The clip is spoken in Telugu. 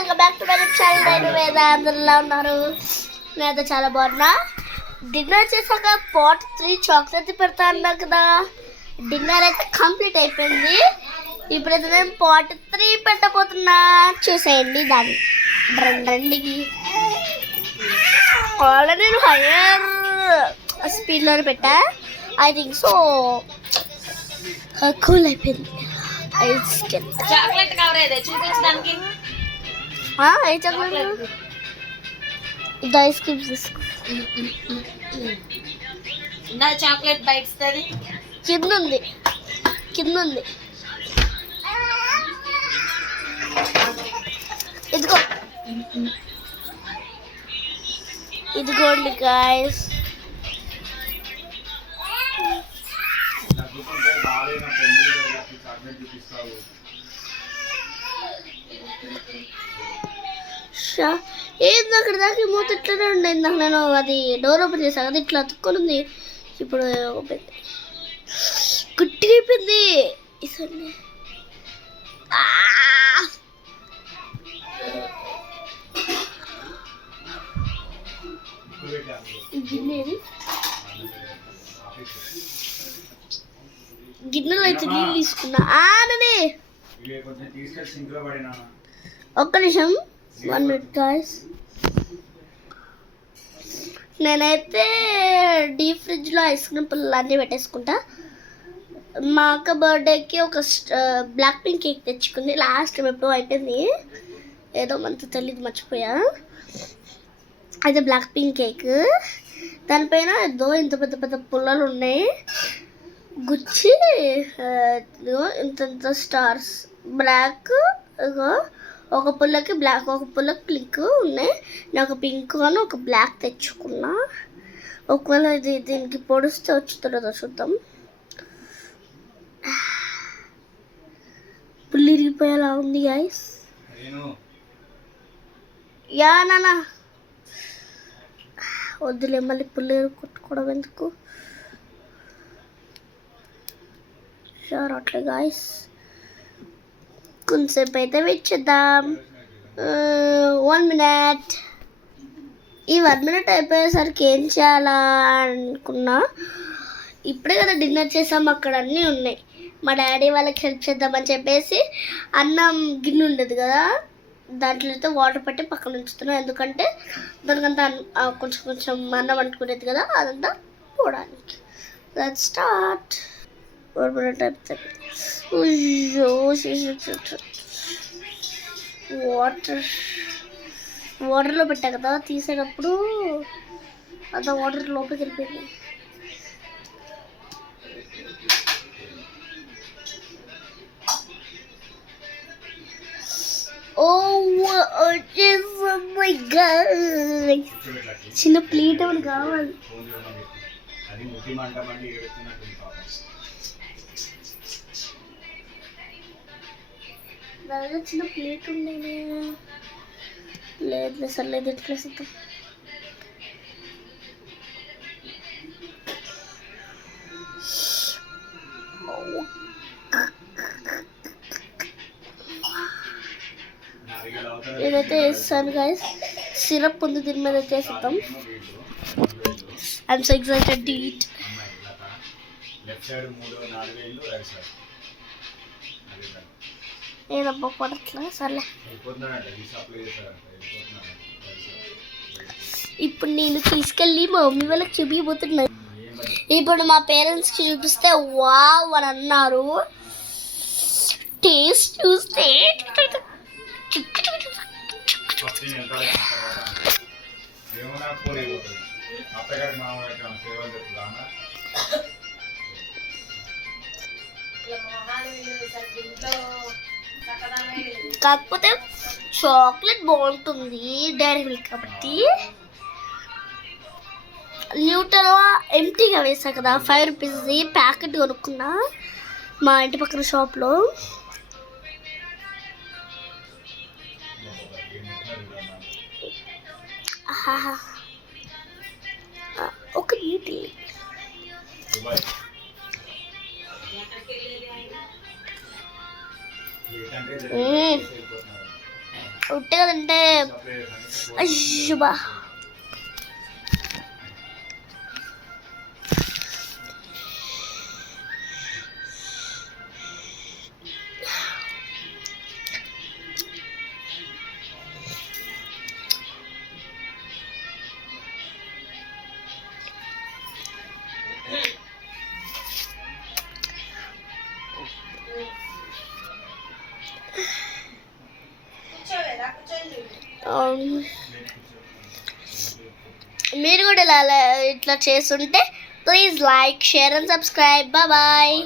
Welcome back to my channel. నేను వేద. అందరిలా ఉన్నారు? నేనైతే చాలా బాగున్నా. డిన్నర్ చేశాక పార్ట్ 3 చాక్లెట్ పెడతా అన్నా కదా. డిన్నర్ అయితే కంప్లీట్ అయిపోయింది. ఇప్పుడైతే నేను పార్ట్ 3 పెట్టబోతున్నా. చూసేయండి దాన్ని. రండికి ఆల్రెడీ నేను హైయర్ స్పీడ్లో పెట్టా. ఐ థింక్ సో కూల్ అయిపోయింది. చాక్లెట్ కవర్ అయితే చూపించడానికి ఏ చాక్లెట్ ఇది ఐస్ క్రీమ్స్ తీసుకో. నా చాక్లెట్ బైట్స్ అది కింద ఉంది ఇదిగోండి గాయస్. ఏంది అక్కడ దాకా మూత ఇట్లనే ఉండే. ఇందాక నేను అది డోర్ ఓపెన్ చేశాను కదా, ఇట్లా అతుక్కొని ఉంది. ఇప్పుడు గట్టిగా అయిపోయింది. గిన్నెలో అయితే నీళ్ళు తీసుకున్నా. ఒక్క నిమిషం, 1 minute గాయస్. నేనైతే డీప్ ఫ్రిడ్జ్లో ఐస్ క్రీమ్ పుల్లలు అన్నీ పెట్టేసుకుంటా. మా అక్క బర్త్డేకి ఒక బ్లాక్ పింక్ కేక్ తెచ్చుకుంది. లాస్ట్ టైం ఎప్పుడో అయిపోయింది, ఏదో మంత్ తెలీదు, మర్చిపోయా. అయితే బ్లాక్ పింక్ కేక్, దానిపైన ఏదో ఇంత పెద్ద పెద్ద పుల్లలు ఉన్నాయి. గుచ్చి ఇంత స్టార్స్ బ్లాక్, ఒక పుల్లకి బ్లాక్, ఒక పుల్లకి పింక్ ఉన్నాయి. నేను ఒక పింక్ అని ఒక బ్లాక్ తెచ్చుకున్నా. ఒకవేళ దీనికి పొడిస్తే వచ్చుతుందో చూద్దాం. పుల్లి ఇరిగిపోయేలా ఉంది గైస్. యా నానా వద్దులే, మళ్ళీ పుల్లి కొట్టుకోవడం ఎందుకు. షూర్ అట్లే గాయస్. కొంచెంసేపు అయితే వెయిట్ చేద్దాం. 1 minute. ఈ 1 minute అయిపోయేసరికి ఏం చేయాలా అనుకున్నా. ఇప్పుడే కదా డిన్నర్ చేసాం, అక్కడ అన్నీ ఉన్నాయి. మా డాడీ వాళ్ళకి హెల్ప్ చేద్దామని చెప్పేసి అన్నం గిన్నె ఉండదు కదా, దాంట్లో అయితే వాటర్ పట్టి పక్కన ఉంచుతున్నాం. ఎందుకంటే దానికంతా కొంచెం కొంచెం అన్నం వండుకునేది కదా, అదంతా పోవడానికి. Let's start. 1 minute అయిపోతుంది. వాటర్లో పెట్టా కదా, తీసేటప్పుడు అంత వాటర్ లోపలికి వెళ్ళిపోయింది. చిన్న ప్లేట్ ఏమైనా కావాలి. చిన్న ప్లేట్ ఉండేనే. లేదు సర్లేదు, ఇట్లా సిద్ధం. ఇదైతే వేస్తాను గాయస్. సిరప్ ఉంది, దీని మీద అయితే వేస్తాం. I'm so excited to eat. ఏదబ్బా పడట్లా, సర్లే. ఇప్పుడు నేను తీసుకెళ్ళి మా మమ్మీ వాళ్ళకి చూపించబోతున్నా. ఇప్పుడు మా పేరెంట్స్కి చూపిస్తే వావ్ అని అన్నారు. టేస్ట్ చూస్తే కాకపోతే చాక్లెట్ బాగుంటుంది, డైరీ మిల్క్ కాబట్టి. న్యూటన్ ఎంటీగా వేసా కదా, 5 rupees ప్యాకెట్ కొనుక్కున్నా మా ఇంటి పక్కన షాప్లో. ఒక నీటి ఉట్టిగా తింటే అయ్యబ్బా. మీరు కూడా ఇలా ఇట్లా చేస్తుంటే please like share and subscribe. Bye.